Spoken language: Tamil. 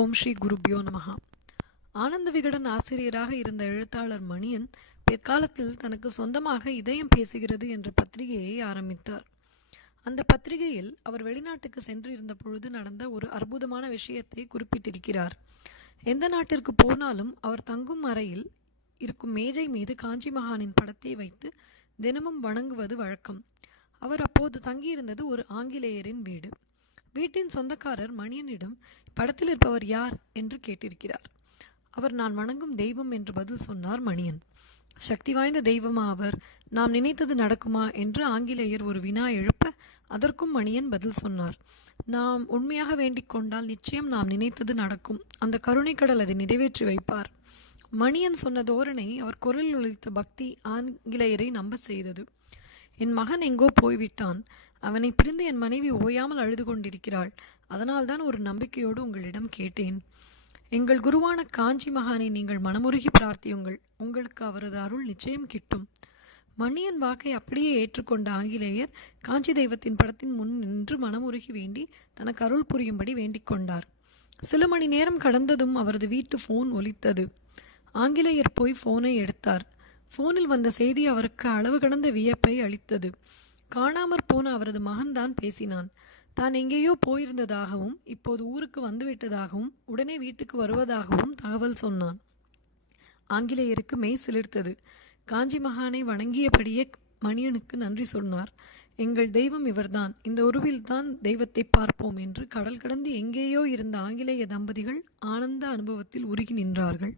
ஓம் ஸ்ரீ குருப்யோ நமஹா. ஆனந்த விகடன் ஆசிரியராக இருந்த எழுத்தாளர் மணியன் பிற்காலத்தில் தனக்கு சொந்தமாக இதயம் பேசுகிறது என்ற பத்திரிகையை ஆரம்பித்தார். அந்த பத்திரிகையில் அவர் வெளிநாட்டுக்கு சென்று இருந்த பொழுது நடந்த ஒரு அற்புதமான விஷயத்தை குறிப்பிட்டிருக்கிறார். எந்த நாட்டிற்கு போனாலும் அவர் தங்கும் அறையில் இருக்கும் மேஜை மீது காஞ்சி மகானின் படத்தை வைத்து தினமும் வணங்குவது வழக்கம். அவர் அப்போது தங்கியிருந்தது ஒரு ஆங்கிலேயரின் வீடு. வீட்டின் சொந்தக்காரர் மணியனிடம் படத்தில் இருப்பவர் யார் என்று கேட்டிருக்கிறார். அவர் நான் வணங்கும் தெய்வம் என்று பதில் சொன்னார் மணியன். சக்தி வாய்ந்த தெய்வமா அவர்? நாம் நினைத்தது நடக்குமா என்று ஆங்கிலேயர் ஒரு வினா எழுப்ப அதற்கும் மணியன் பதில் சொன்னார். நாம் உண்மையாக வேண்டிக் கொண்டால் நிச்சயம் நாம் நினைத்தது நடக்கும். அந்த கருணைக்கடல் அதை நிறைவேற்றி வைப்பார். மணியன் சொன்ன தோரணை, அவர் குரலில் ஒலித்த பக்தி ஆங்கிலேயரை நம்ப செய்தது. என் மகன் எங்கோ போய்விட்டான். அவனை பிரிந்து என் மனைவி ஓயாமல் அழுது கொண்டிருக்கிறாள். அதனால்தான் ஒரு நம்பிக்கையோடு உங்களிடம் கேட்டேன். எங்கள் குருவான காஞ்சி மகானை நீங்கள் மனமுருகி பிரார்த்தியுங்கள். உங்களுக்கு அவரது அருள் நிச்சயம் கிட்டும். மணியன் வாக்கை அப்படியே ஏற்றுக்கொண்ட ஆங்கிலேயர் காஞ்சி தெய்வத்தின் படத்தின் முன் நின்று மனமுருகி வேண்டி தனக்கு அருள் புரியும்படி வேண்டிக் கொண்டார். சில மணி நேரம் கடந்ததும் அவரது வீட்டு போன் ஒலித்தது. ஆங்கிலேயர் போய் போனை எடுத்தார். போனில் வந்த செய்தி அவருக்கு அளவு கடந்த வியப்பை அளித்தது. காணாமற் போன அவரது மகன்தான் பேசினான். தான் எங்கேயோ போயிருந்ததாகவும் இப்போது ஊருக்கு வந்துவிட்டதாகவும் உடனே வீட்டுக்கு வருவதாகவும் தகவல் சொன்னான். ஆங்கிலேயருக்கு மெய் சிலிர்த்தது. காஞ்சி மகானை வணங்கியபடியே மணியனுக்கு நன்றி சொன்னார். எங்கள் தெய்வம் இவர்தான், இந்த உருவில்தான் தெய்வத்தை பார்ப்போம் என்று கடல் கடந்து எங்கேயோ இருந்த ஆங்கிலேய தம்பதிகள் ஆனந்த அனுபவத்தில் உருகி நின்றார்கள்.